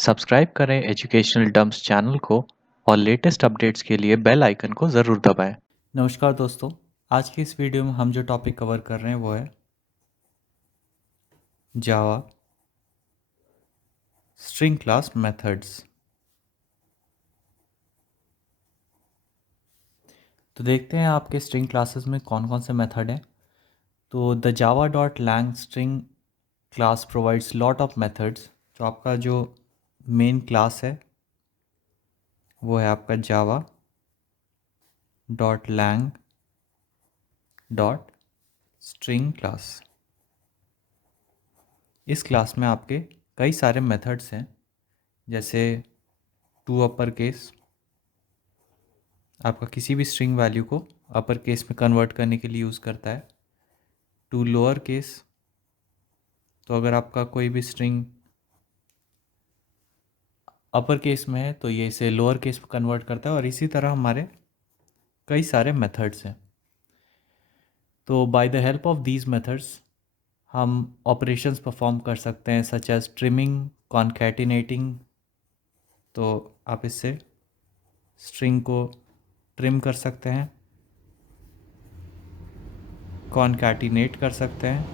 Subscribe करें educational dumps channel को और लेटेस्ट अपडेट्स के लिए बेल आइकन को ज़रूर दबाएं। नमस्कार दोस्तों। आज की इस वीडियो में हम जो टॉपिक कवर कर रहे हैं वो है जावा स्ट्रिंग क्लास मेथड्स। तो देखते हैं आपके स्ट्रिंग क्लासेस में कौन कौन से मेथड हैं। तो the Java dot lang string class provides lot of methods. तो आपका जो मेन क्लास है वो है आपका Java dot lang dot string class. इस क्लास में आपके कई सारे मेथड्स हैं, जैसे टू अपर केस, आपका किसी भी स्ट्रिंग वैल्यू को अपर केस में कन्वर्ट करने के लिए यूज़ करता है। टू लोअर केस, तो अगर आपका कोई भी स्ट्रिंग अपर केस में है तो ये इसे लोअर केस में कन्वर्ट करता है। और इसी तरह हमारे कई सारे मेथड्स हैं। तो by the help of these methods हम ऑपरेशंस परफॉर्म कर सकते हैं, सच एज ट्रिमिंग, कॉन्कैटिनेटिंग। तो आप इससे स्ट्रिंग को ट्रिम कर सकते हैं, कॉन्कैटिनेट कर सकते हैं,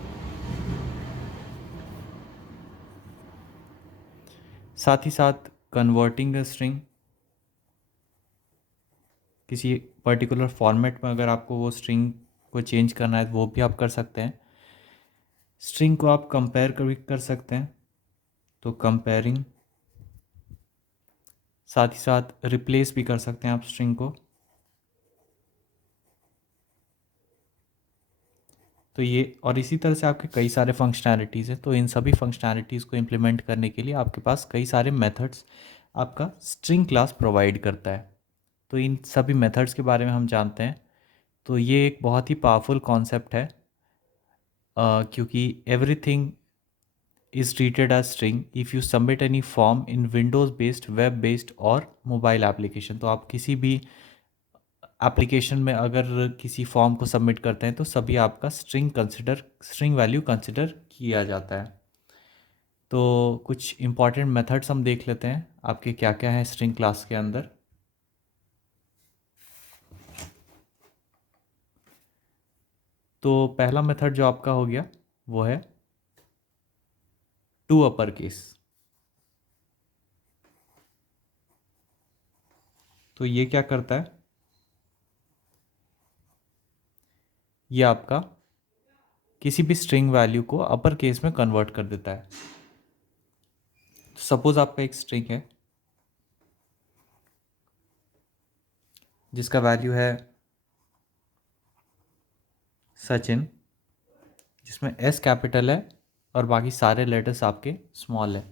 साथ ही साथ कन्वर्टिंग द स्ट्रिंग किसी पर्टिकुलर फॉर्मेट में। अगर आपको वो स्ट्रिंग को चेंज करना है तो वो भी आप कर सकते हैं। स्ट्रिंग को आप कंपेयर भी कर सकते हैं, तो कंपेयरिंग, साथ ही साथ रिप्लेस भी कर सकते हैं आप स्ट्रिंग को। तो ये और इसी तरह से आपके कई सारे फंक्शनैलिटीज़ हैं। तो इन सभी फंक्शनैलिटीज़ को इम्प्लीमेंट करने के लिए आपके पास कई सारे मेथड्स आपका स्ट्रिंग क्लास प्रोवाइड करता है। तो इन सभी मेथड्स के बारे में हम जानते हैं। तो ये एक बहुत ही पावरफुल कॉन्सेप्ट है, क्योंकि everything is treated as string if you submit any form in Windows based, web based और मोबाइल एप्लीकेशन। तो आप किसी भी एप्लीकेशन में अगर किसी फॉर्म को सबमिट करते हैं तो सभी आपका स्ट्रिंग वैल्यू कंसिडर किया जाता है। तो कुछ इंपॉर्टेंट मेथड्स हम देख लेते हैं आपके क्या क्या हैं स्ट्रिंग क्लास के अंदर। तो पहला मेथड जो आपका हो गया वो है टू अपर केस। तो ये क्या करता है, ये आपका किसी भी स्ट्रिंग वैल्यू को अपर केस में कन्वर्ट कर देता है। तो सपोज आपका एक स्ट्रिंग है जिसका वैल्यू है सचिन, जिसमें एस कैपिटल है और बाकी सारे लेटर्स आपके स्मॉल है।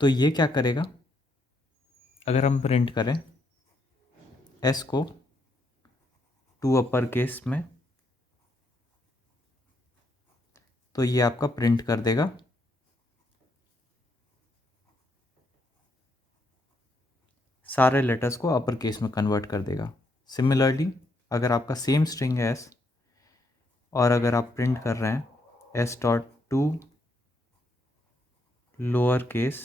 तो ये क्या करेगा, अगर हम प्रिंट करें एस को टू अपर केस में, तो ये आपका प्रिंट कर देगा सारे लेटर्स को अपर केस में कन्वर्ट कर देगा। सिमिलरली अगर आपका सेम स्ट्रिंग है एस और अगर आप प्रिंट कर रहे हैं S dot to lower case,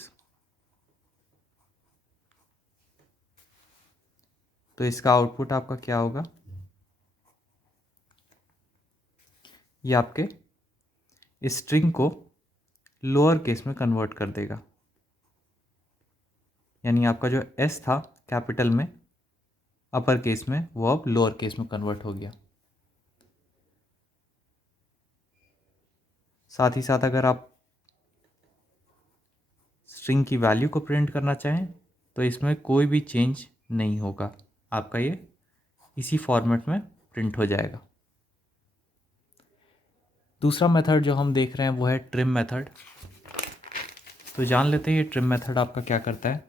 तो इसका आउटपुट आपका क्या होगा, ये आपके स्ट्रिंग को लोअर केस में कन्वर्ट कर देगा। यानी आपका जो एस था कैपिटल में अपर केस में, वो अब लोअर केस में कन्वर्ट हो गया। साथ ही साथ अगर आप स्ट्रिंग की वैल्यू को प्रिंट करना चाहें तो इसमें कोई भी चेंज नहीं होगा, आपका ये इसी फॉर्मेट में प्रिंट हो जाएगा। दूसरा मेथड जो हम देख रहे हैं वो है ट्रिम मेथड। तो जान लेते हैं ये ट्रिम मेथड आपका क्या करता है।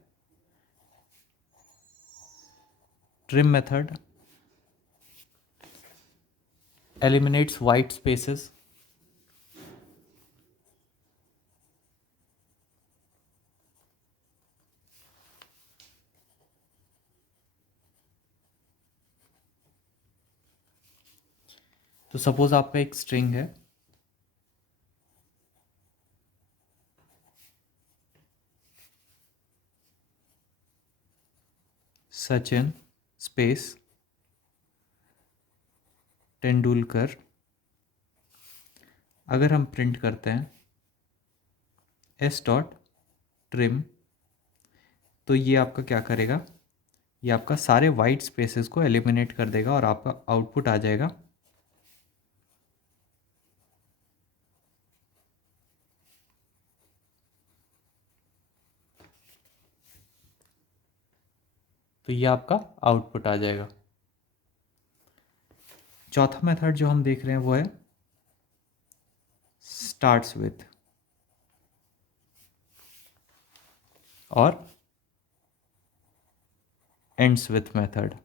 Trim method eliminates white spaces. तो सपोज आपका एक स्ट्रिंग है, सचिन स्पेस तेंदुलकर। अगर हम प्रिंट करते हैं एस डॉट ट्रिम, तो ये आपका क्या करेगा, ये आपका सारे वाइट स्पेसेस को एलिमिनेट कर देगा और आपका आउटपुट आ जाएगा तो ये आपका आउटपुट आ जाएगा। चौथा मेथड जो हम देख रहे हैं वो है स्टार्ट्स विथ और एंड्स विथ मेथड।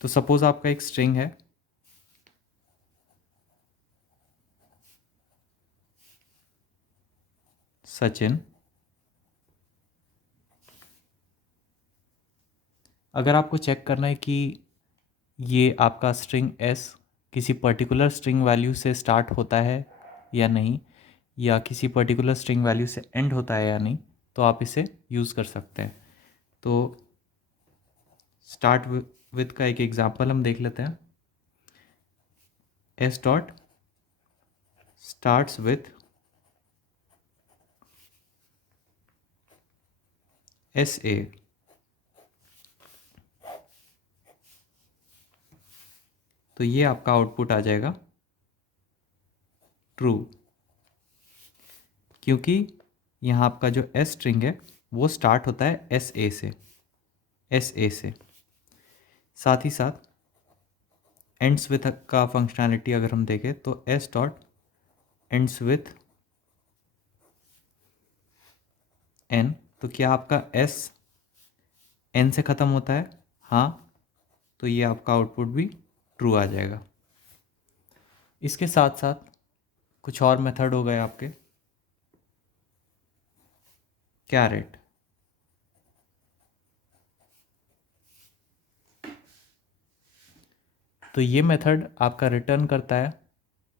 तो सपोज आपका एक स्ट्रिंग है सचिन। अगर आपको चेक करना है कि ये आपका स्ट्रिंग एस किसी पर्टिकुलर स्ट्रिंग वैल्यू से स्टार्ट होता है या नहीं, या किसी पर्टिकुलर स्ट्रिंग वैल्यू से एंड होता है या नहीं, तो आप इसे यूज़ कर सकते हैं। तो स्टार्ट विथ का एक एग्जांपल हम देख लेते हैं। S dot starts with S A. तो ये आपका आउटपुट आ जाएगा ट्रू, क्योंकि यहाँ आपका जो एस स्ट्रिंग है वो स्टार्ट होता है एस ए से, एस ए से। साथ ही साथ एंड्स विथ का फंक्शनैलिटी अगर हम देखें तो S dot ends with an, तो क्या आपका एस एन से ख़त्म होता है? हाँ, तो ये आपका आउटपुट भी ट्रू आ जाएगा। इसके साथ साथ कुछ और मेथड हो गए आपके कैरेट। तो ये मेथड आपका रिटर्न करता है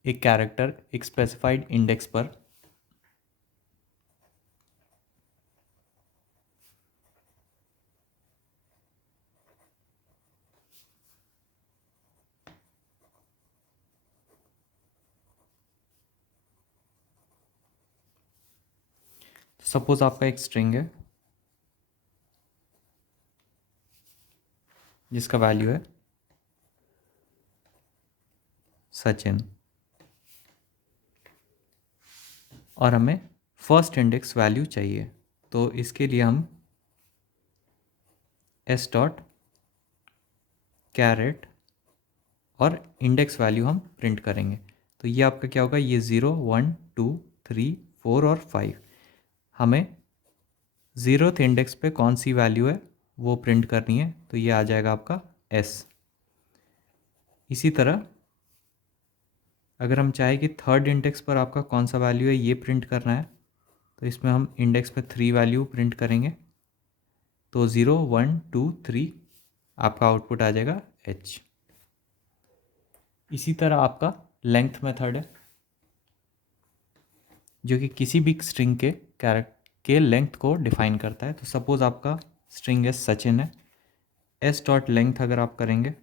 एक कैरेक्टर एक स्पेसिफाइड इंडेक्स पर। सपोज आपका एक स्ट्रिंग है जिसका वैल्यू है सचिन, और हमें फर्स्ट इंडेक्स वैल्यू चाहिए। तो इसके लिए हम एस डॉट कैरेट और इंडेक्स वैल्यू हम प्रिंट करेंगे। तो ये आपका क्या होगा, ये 0 1 2 3 4 और 5। हमें 0th इंडेक्स पे कौन सी वैल्यू है वो प्रिंट करनी है, तो ये आ जाएगा आपका एस। इसी तरह अगर हम चाहें कि थर्ड इंडेक्स पर आपका कौन सा वैल्यू है ये प्रिंट करना है, तो इसमें हम इंडेक्स पे 3 वैल्यू प्रिंट करेंगे। तो 0 1 2 3 आपका आउटपुट आ जाएगा एच। इसी तरह आपका लेंथ मेथड है जो कि किसी भी स्ट्रिंग के कैरेक्टर के लेंथ को डिफाइन करता है। तो सपोज आपका स्ट्रिंग है सचिन है, एस डॉट लेंथ अगर आप करेंगे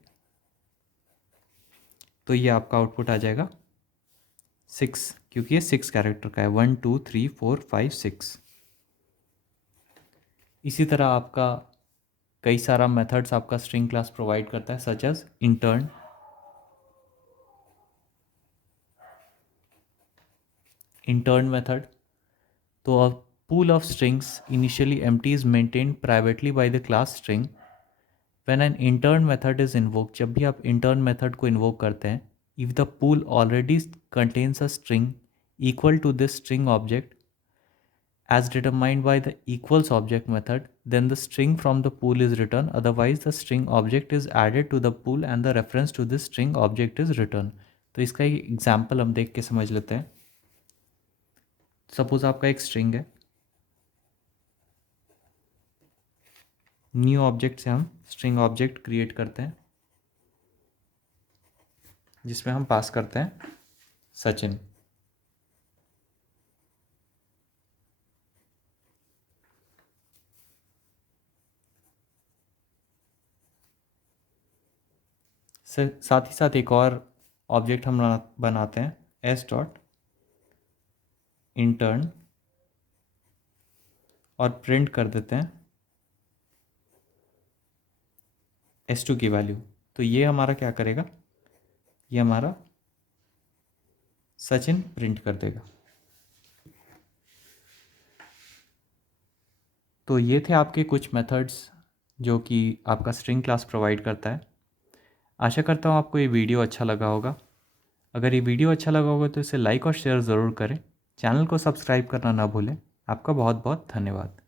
तो ये आपका आउटपुट आ जाएगा 6, क्योंकि ये 6 कैरेक्टर का है, 1 2 3 4 5 6। इसी तरह आपका कई सारा मेथड्स आपका स्ट्रिंग क्लास प्रोवाइड करता है, such as intern. Intern method, तो a pool of strings initially empty is maintained privately by the class string. When an intern method is invoked, जब भी आप intern method को invoke करते हैं, if the pool already contains a string equal to this string object as determined by the equals object method, then the string from the pool is returned. Otherwise the string object is added to the pool and the reference to this string object is returned. तो इसका एक example हम देख के समझ लेते हैं। Suppose आपका एक स्ट्रिंग है, न्यू ऑब्जेक्ट से हम स्ट्रिंग ऑब्जेक्ट क्रिएट करते हैं जिसमें हम पास करते हैं सचिन। साथ ही साथ एक और ऑब्जेक्ट हम बनाते हैं एस डॉट इंटर्न और प्रिंट कर देते हैं S2 की वैल्यू। तो ये हमारा क्या करेगा, ये हमारा सचिन प्रिंट कर देगा। तो ये थे आपके कुछ मेथड्स जो कि आपका स्ट्रिंग क्लास प्रोवाइड करता है। आशा करता हूँ आपको ये वीडियो अच्छा लगा होगा। अगर ये वीडियो अच्छा लगा होगा तो इसे लाइक और शेयर ज़रूर करें। चैनल को सब्सक्राइब करना ना भूलें। आपका बहुत बहुत धन्यवाद।